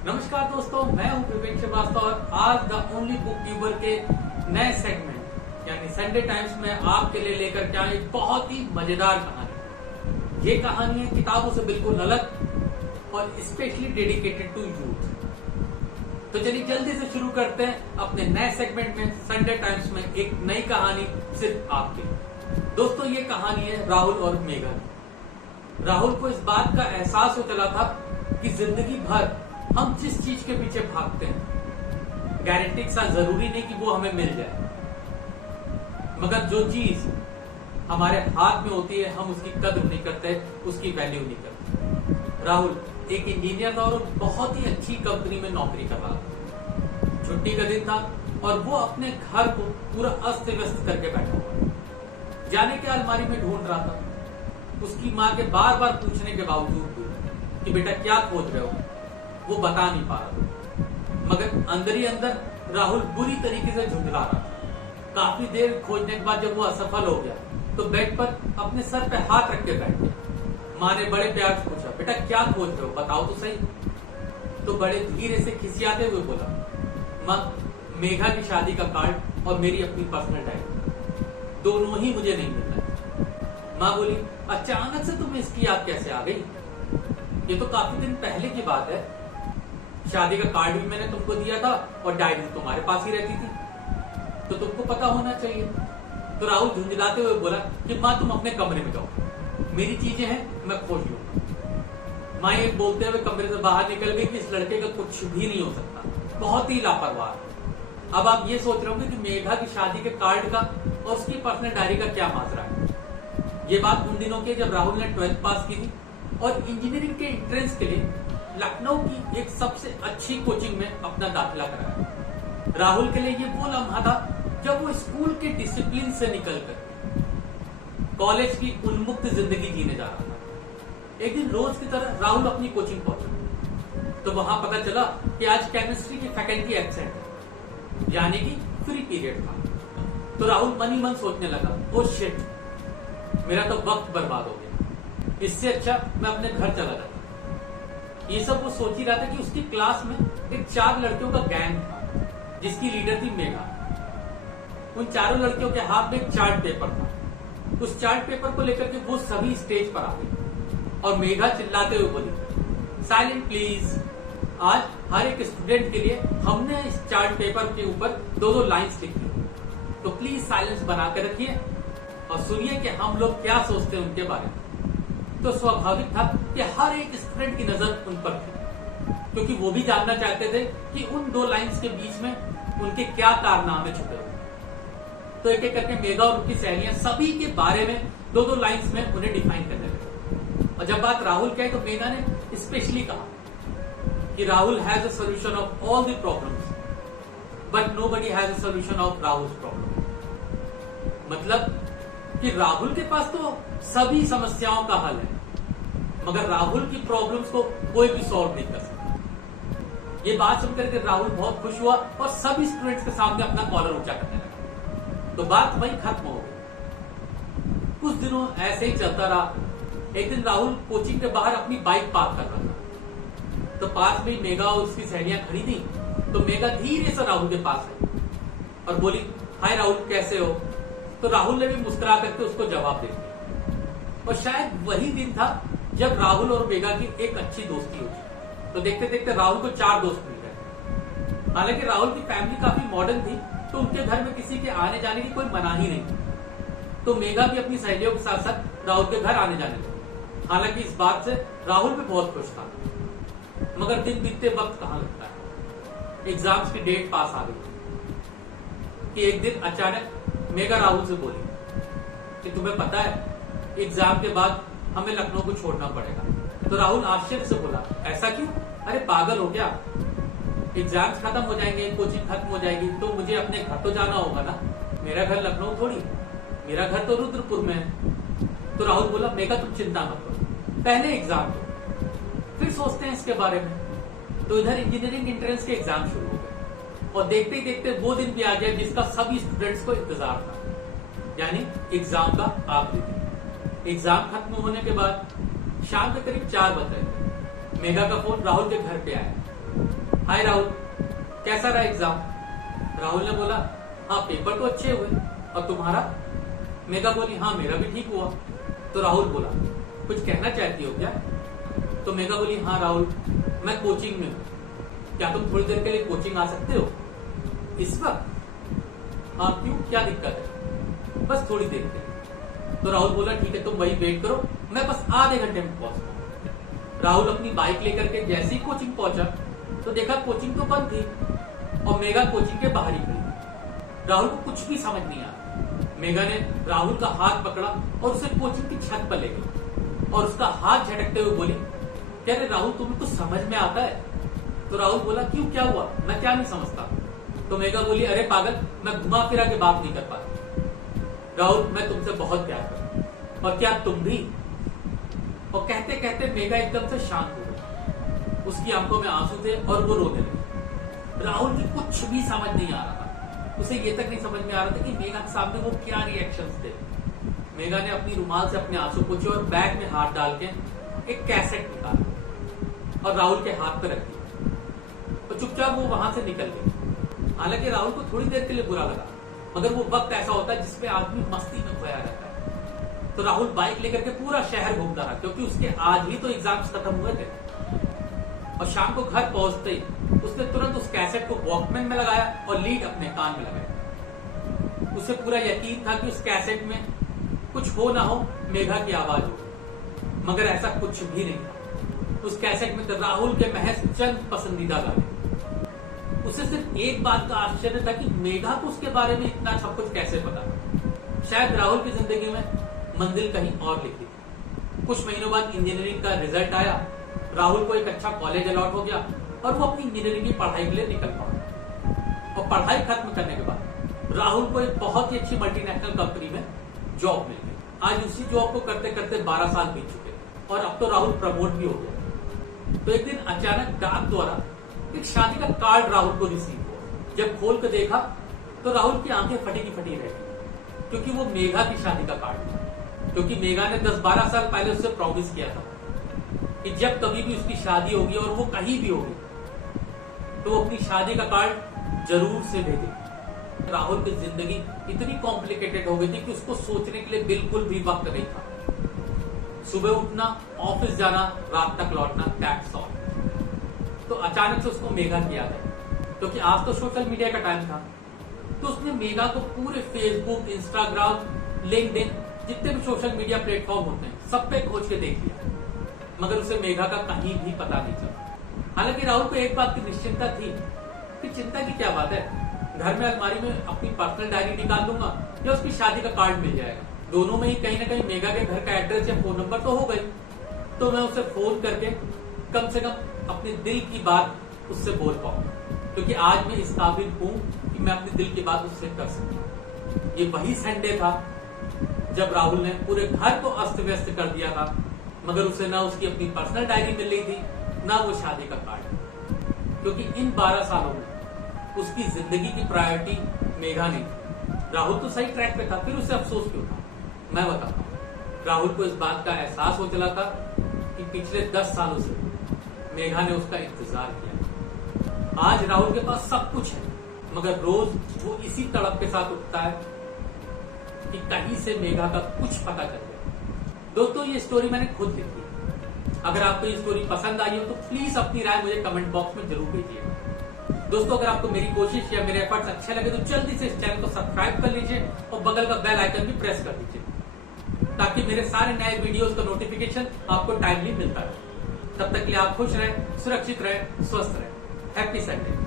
नमस्कार दोस्तों, मैं हूं विवेक श्रीवास्तव और आज द ओनली बुक ट्यूबर के नए सेगमेंट यानी संडे टाइम्स में आपके लिए लेकर के आए एक बहुत ही मजेदार कहानी। ये कहानी है किताबों से बिल्कुल अलग और स्पेशली डेडिकेटेड टू यूथ। तो चलिए जल्दी से शुरू करते हैं अपने नए सेगमेंट में संडे टाइम्स में एक नई कहानी सिर्फ आपके लिए। दोस्तों ये कहानी है राहुल और मेघा की। राहुल को इस बात का एहसास हो चला था कि जिंदगी भर हम जिस चीज के पीछे भागते हैं गारंटी के साथ जरूरी नहीं कि वो हमें मिल जाए, मगर जो चीज हमारे हाथ में होती है हम उसकी कदर नहीं करते, उसकी वैल्यू नहीं करते। राहुल एक इंजीनियर था और बहुत ही अच्छी कंपनी में नौकरी कर रहा था। छुट्टी का दिन था और वो अपने घर को पूरा अस्त व्यस्त करके बैठा हुआ, जाने के अलमारी में ढूंढ रहा था। उसकी माँ के बार बार पूछने के बावजूद भी कि बेटा क्या खोज रहे हो, वो बता नहीं पा रहा था। मगर अंदर ही अंदर राहुल बुरी तरीके से झुंझला रहा था। काफी देर खोजने के बाद जब वो असफल हो गया तो बेड पर अपने सर पे हाथ रख के बैठ गया। माँ ने बड़े प्यार से पूछा, बेटा क्या खोज रहे हो, बताओ तो सही। तो बड़े धीरे से खिसियाते हुए बोला, माँ मेघा की शादी का कार्ड और मेरी अपनी पर्सनल डायरी दोनों ही मुझे नहीं मिल रहा। माँ बोली, अचानक से तुम्हें इसकी याद कैसे आ गई? ये तो काफी दिन पहले की बात है। शादी का कार्ड भी मैंने तुमको दिया था और डायरी तुम्हारे पास ही रहती थी, तो तुमको पता होना चाहिए। तो राहुल झुंझलाते हुए बोला कि माँ तुम अपने कमरे में जाओ, मेरी चीजें हैं मैं खोज लूंगा। माँ ये बोलते हुए कमरे से बाहर निकल गई कि इस लड़के का कुछ भी नहीं हो सकता, बहुत ही लापरवाह। अब आप ये सोच रहे होंगे कि मेघा की शादी के कार्ड का और उसकी पर्सनल डायरी का क्या माजरा है। ये बात उन दिनों की जब राहुल ने 12th पास की थी और इंजीनियरिंग के एंट्रेंस के लिए लखनऊ की एक सबसे अच्छी कोचिंग में अपना दाखिला कराया। राहुल के लिए ये वो लम्हा था जब वो स्कूल के डिसिप्लिन से निकलकर कॉलेज की उन्मुक्त जिंदगी जीने जा रहा था। एक दिन रोज की तरह राहुल अपनी कोचिंग पहुंचा तो वहां पता चला कि आज केमिस्ट्री की फैकल्टी एब्सेंट है, यानी कि फ्री पीरियड था। तो राहुल मन ही मन सोचने लगा, ओ शिट, मेरा तो वक्त बर्बाद हो गया, इससे अच्छा मैं अपने घर चला जाता। ये सब वो सोच ही रहा था कि उसकी क्लास में एक 4 लड़कियों का गैंग था जिसकी लीडर थी मेघा। उन चारों लड़कियों के हाथ में एक चार्ट पेपर था। उस चार्ट पेपर को लेकर के वो सभी स्टेज पर आ गई और मेघा चिल्लाते हुए बोली, साइलेंट प्लीज। आज हर एक स्टूडेंट के लिए हमने इस चार्ट पेपर के ऊपर 2-2 लाइन्स लिखी, तो प्लीज साइलेंस बना के रखिए और सुनिए कि हम लोग क्या सोचते हैं उनके बारे में। तो स्वाभाविक था कि हर एक स्टूडेंट की नजर उन पर थी, क्योंकि वो भी जानना चाहते थे कि उन 2 लाइन्स के बीच में उनके क्या कारनामे छुपे हुए। तो एक एक करके मेघा और उनकी सहेलियां सभी के बारे में 2-2 लाइन्स में उन्हें डिफाइन करने लगे। और जब बात राहुल की आई तो मेघा ने स्पेशली कहा कि Rahul has a solution of all the problems but nobody has a solution of Rahul's problem. मतलब कि राहुल के पास तो सभी समस्याओं का हल है, मगर राहुल की प्रॉब्लम्स को कोई भी सॉल्व नहीं कर सकता। ये बात सुनकर के राहुल बहुत खुश हुआ और सभी स्टूडेंट्स के सामने अपना कॉलर ऊंचा करने लगा। तो बात वहीं खत्म हो गई। कुछ दिनों ऐसे ही चलता रहा। एक दिन राहुल कोचिंग के बाहर अपनी बाइक पार्क कर रहा था, तो पास में मेघा और उसकी सहेलियां खड़ी थी। तो मेघा धीरे से राहुल के पास आई और बोली, हाय राहुल कैसे हो? तो राहुल ने भी मुस्कुरा करके उसको जवाब दे दिया। और शायद वही दिन था जब राहुल और मेघा की एक अच्छी दोस्ती हुई। तो देखते देखते राहुल को 4 दोस्त मिल गए। हालांकि राहुल की फैमिली काफी मॉडर्न थी, तो उनके घर में किसी के आने जाने की कोई मनाही नहीं थी। तो मेघा भी अपनी सहेलियों के साथ साथ राहुल के घर आने जाने लगी। हालांकि इस बात से राहुल भी बहुत खुश था, मगर दिन बीतते वक्त कहाँ लगता है। एग्जाम्स की डेट पास आ गई कि एक दिन अचानक मेघा राहुल से बोली कि तुम्हें पता है एग्जाम के बाद हमें लखनऊ को छोड़ना पड़ेगा। तो राहुल आश्चर्य से बोला, ऐसा क्यों? अरे पागल हो क्या? एग्जाम्स खत्म हो जाएंगे, कोचिंग खत्म हो जाएगी, तो मुझे अपने घर तो जाना होगा ना। मेरा घर लखनऊ थोड़ी, मेरा घर तो रुद्रपुर में है। तो राहुल बोला, मेघा तुम चिंता मत करो, पहले एग्जाम दो, फिर सोचते हैं इसके बारे में। तो इधर इंजीनियरिंग एंट्रेंस के एग्जाम शुरू हो गए और देखते ही देखते वो दिन भी आ गया जिसका सभी स्टूडेंट्स को इंतजार था, यानी एग्जाम का आखिरी दिन। एग्जाम खत्म होने के बाद शाम के करीब 4 बज रहे थे। मेघा का फोन राहुल के घर पे आया हाय राहुल, कैसा रहा एग्जाम? राहुल ने बोला, हाँ पेपर तो अच्छे हुए, और तुम्हारा? मेघा बोली, हाँ मेरा भी ठीक हुआ। तो राहुल बोला, कुछ कहना चाहती हो क्या? तो मेघा बोली, हाँ राहुल, मैं कोचिंग में हूँ, क्या तुम थोड़ी देर के लिए कोचिंग आ सकते हो इस वक्त? हाँ क्यों, क्या दिक्कत है? बस थोड़ी देर के लिए। तो राहुल बोला, ठीक है तुम वही वेट करो, मैं बस आधे घंटे में पहुंचता हूँ। राहुल अपनी बाइक लेकर के जैसे ही कोचिंग पहुंचा तो देखा कोचिंग तो बंद थी और मेघा कोचिंग के बाहर ही खड़ी। राहुल को कुछ भी समझ नहीं आया। मेघा ने राहुल का हाथ पकड़ा और उसे कोचिंग की छत पर ले गई और उसका हाथ झटकते हुए बोली, कह रहे राहुल तुम्हें कुछ समझ में आता है? तो राहुल बोला, क्यों क्या हुआ, मैं क्या नहीं समझता? तो मेघा बोली, अरे पागल, मैं घुमा फिरा के बात नहीं कर पाती। राहुल मैं तुमसे बहुत प्यार करता हूं, और क्या तुम भी? और कहते कहते मेघा एकदम से शांत हो गई। उसकी आंखों में आंसू थे और वो रोने लगी। राहुल की कुछ भी समझ नहीं आ रहा था। उसे ये तक नहीं समझ में आ रहा था कि मेघा के सामने वो क्या रिएक्शंस दे। मेघा ने अपनी रुमाल से अपने आंसू पोंछे और बैग में हाथ डाल के एक कैसेट निकाला और राहुल के हाथ पे रख दिया और चुपचाप वो वहां से निकल गई। हालांकि राहुल को थोड़ी देर के लिए बुरा लगा, मगर वो वक्त ऐसा होता है जिसमें आदमी मस्ती में खोया रहता है। तो राहुल बाइक लेकर के पूरा शहर घूमता रहा, क्योंकि उसके आज ही तो एग्जाम्स खत्म हुए थे। और शाम को घर पहुंचते ही उसने तुरंत उस कैसेट को वॉकमैन में लगाया और लीड अपने कान में लगाया। उसे पूरा यकीन था कि उस कैसेट में कुछ हो ना हो मेघा की आवाज हो, मगर ऐसा कुछ भी नहीं था। उस कैसेट में तो राहुल के महज चंद पसंदीदा गाने। उसे सिर्फ एक बात का आश्चर्य था कि मेघा को उसके बारे में इतना सब कुछ कैसे पता। शायद राहुल की जिंदगी में मंजिल कहीं और लिखी थी। कुछ महीनों बाद इंजीनियरिंग का रिजल्ट आया, राहुल को एक अच्छा कॉलेज अलॉट हो गया और वो अपनी इंजीनियरिंग की पढ़ाई के लिए निकल पड़ा। और पढ़ाई खत्म करने के बाद राहुल को एक बहुत ही अच्छी मल्टीनेशनल कंपनी में जॉब मिल गई। आज उसी जॉब को करते करते 12 साल बीत चुके और अब तो राहुल प्रमोट भी हो गया। तो एक दिन अचानक डाक द्वारा एक शादी का कार्ड राहुल को रिसीव हुआ। जब खोल कर देखा तो राहुल की आंखें फटी की फटी रह गई, क्योंकि वो मेघा की शादी का कार्ड था। क्योंकि मेघा ने 10-12 साल पहले उससे प्रॉमिस किया था कि जब कभी भी उसकी शादी होगी और वो कहीं भी होगी तो वो अपनी शादी का कार्ड जरूर से भेजेगी। राहुल की जिंदगी इतनी कॉम्प्लिकेटेड हो गई थी कि उसको सोचने के लिए बिल्कुल भी वक्त नहीं था। सुबह उठना, ऑफिस जाना, रात तक लौटना, दैट्स ऑल। तो अचानक से उसको मेघा की याद आई, क्योंकि आज तो सोशल मीडिया का टाइम था। तो उसने मेघा को पूरे फेसबुक, इंस्टाग्राम, लिंक्डइन, जितने भी सोशल मीडिया प्लेटफॉर्म होते हैं सब पे खोज के देख लिया, मगर उसे मेघा का कहीं भी पता नहीं चला। हालांकि राहुल को एक बात की निश्चिंता थी कि चिंता की क्या बात है, घर में अलमारी में अपनी पर्सनल डायरी निकाल लूंगा या उसकी शादी का कार्ड मिल जाएगा। दोनों में ही कहीं ना कहीं मेघा के घर का एड्रेस या फोन नंबर तो हो गई। तो मैं उसे फोन करके कम से कम अपने दिल की बात उससे बोल पाऊं, क्योंकि आज मैं इस काबिल हूं कि मैं अपने दिल की बात उससे कर सकूं। ये वही संडे था जब राहुल ने पूरे घर को अस्त व्यस्त कर दिया था, मगर उसे ना उसकी अपनी पर्सनल डायरी मिल रही थी, ना वो शादी का कार्ड। क्योंकि इन 12 सालों में उसकी जिंदगी की प्रायोरिटी मेघा नहीं थी। राहुल तो सही ट्रैक पे था, फिर उसे अफसोस क्यों था? मैं बताता हूँ। राहुल को इस बात का एहसास हो चला था कि पिछले 10 सालों से मेघा ने उसका इंतजार किया। आज राहुल के पास सब कुछ है, मगर रोज वो इसी तड़प के साथ उठता है कि कहीं से मेघा का कुछ पता चल जाए। दोस्तों ये स्टोरी मैंने खुद लिखी है। अगर आपको ये स्टोरी पसंद आई हो तो प्लीज अपनी राय मुझे कमेंट बॉक्स में जरूर भेजिए। दोस्तों अगर आपको मेरी कोशिश या मेरे एफर्ट्स अच्छे लगे तो जल्दी से इस चैनल को सब्सक्राइब कर लीजिए और बगल का बेल आइकन भी प्रेस कर दीजिए, ताकि मेरे सारे नए वीडियोस का नोटिफिकेशन आपको टाइमली मिलता रहे। तब तक के लिए आप खुश रहें, सुरक्षित रहें, स्वस्थ रहें। Happy Sunday.